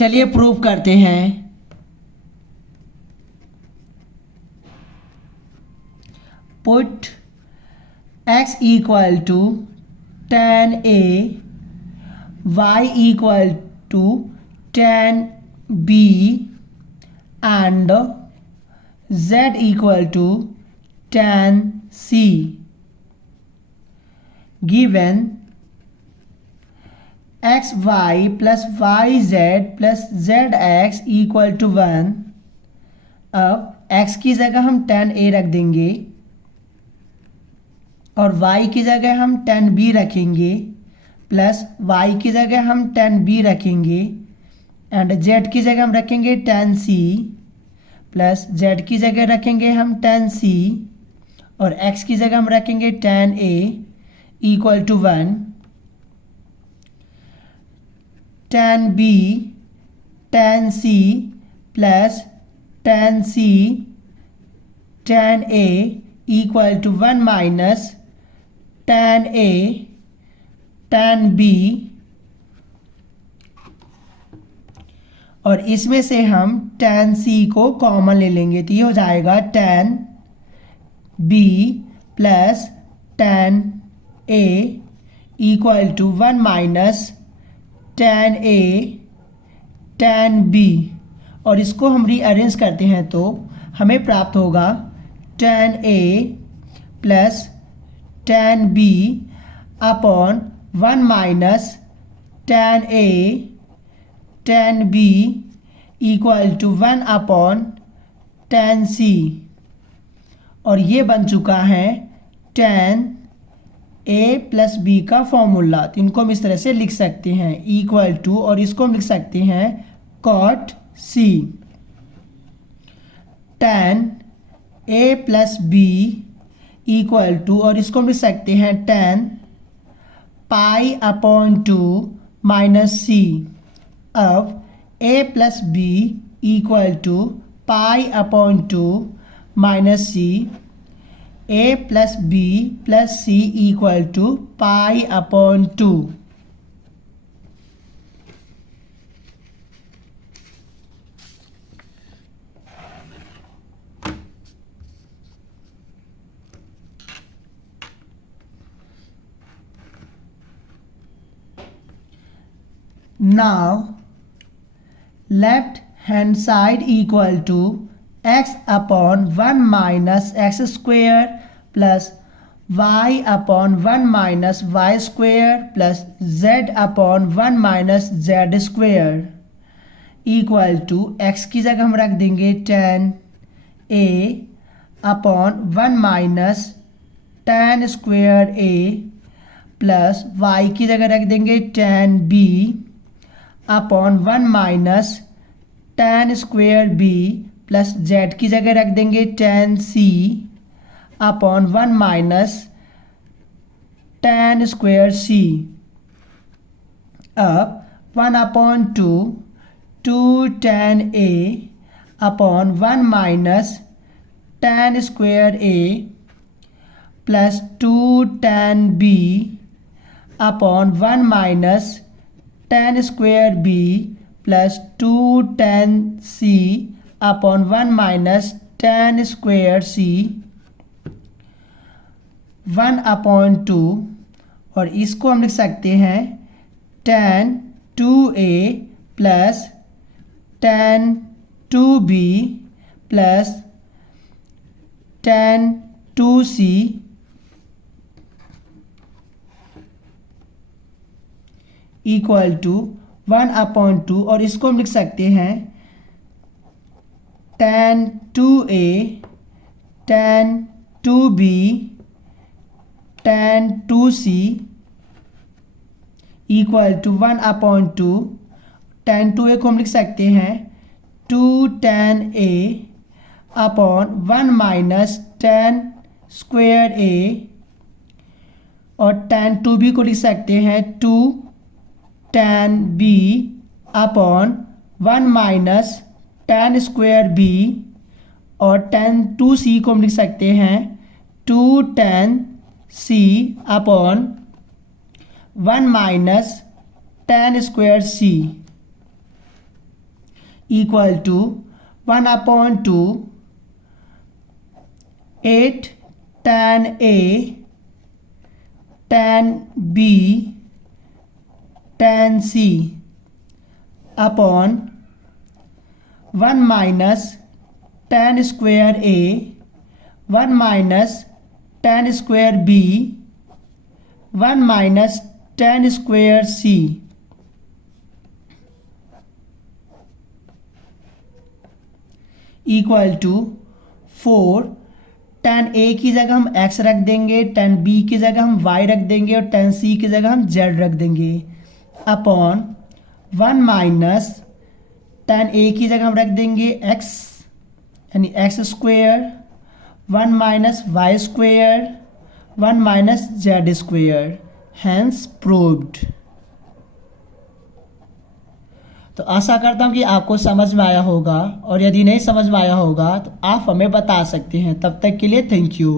चलिए प्रूव करते हैं। Put x equal to tan a, y equal to tan b and z equal to tan c। Given x y plus y z plus z x equal to 1। अब x की जगह हम tan a रख देंगे और y की जगह हम tan b रखेंगे प्लस y की जगह हम tan b रखेंगे एंड z की जगह हम रखेंगे tan c प्लस z की जगह रखेंगे हम tan c और x की जगह हम रखेंगे tan a equal to 1। tan b tan c plus tan c tan a equal to 1 minus tan a tan b और इसमें से हम tan c को कॉमन ले लेंगे तो ये हो जाएगा tan b plus tan a equal to 1 minus tan a tan b और इसको हम रीअरेंज करते हैं तो हमें प्राप्त होगा tan a plus tan b upon 1 minus tan a tan b equal to 1 upon tan c और ये बन चुका है tan a प्लस b का फॉर्मूला। तो इनको हम इस तरह से लिख सकते हैं इक्वल टू और इसको हम लिख सकते हैं cot c tan a plus b equal to और इसको हम लिख सकते हैं tan pi upon 2 minus c। अब a plus b equal to pi upon 2 minus c a plus b plus c equal to pi upon 2। Now left hand side equal to x upon 1 minus x square plus y upon 1 minus y square plus z upon 1 minus z square equal to x की जगह हम रख देंगे tan a upon 1 minus tan square a plus y की जगह रख देंगे tan b upon 1 minus tan square b plus z की जगह रख देंगे tan c upon 1 minus tan square c। अब 1 upon 2 tan a upon 1 minus tan square a plus 2 tan b upon 1 minus tan square b plus 2 tan c upon 1 minus tan square c 1 upon 2 और इसको हम लिख सकते हैं tan 2a plus tan 2b plus tan 2c equal to 1 upon 2 और इसको हम लिख सकते हैं tan 2a tan 2b tan 2c equal to 1 upon 2 tan 2a को हम लिख सकते हैं 2 tan a upon 1 minus tan square a और tan 2b को लिख सकते हैं 2 tan b upon 1 minus tan square b और tan 2c को हम लिख सकते हैं 2 tan c upon 1 minus tan square c। Equal to 1/2 8 tan A tan B tan C upon 1 minus tan square A 1 minus tan square B 1 minus tan square C equal to 4 tan A की जगह हम x रख देंगे, tan B की जगह हम y रख देंगे और tan C की जगह हम z रख देंगे अपॉन 1 माइनस tan A की जगह हम रख देंगे x यानी x square 1 minus y square 1 minus z square hence proved. तो आशा करता हूँ कि आपको समझ में आया होगा और यदि नहीं समझ में आया होगा तो आप हमें बता सकते हैं। तब तक के लिए थैंक यू।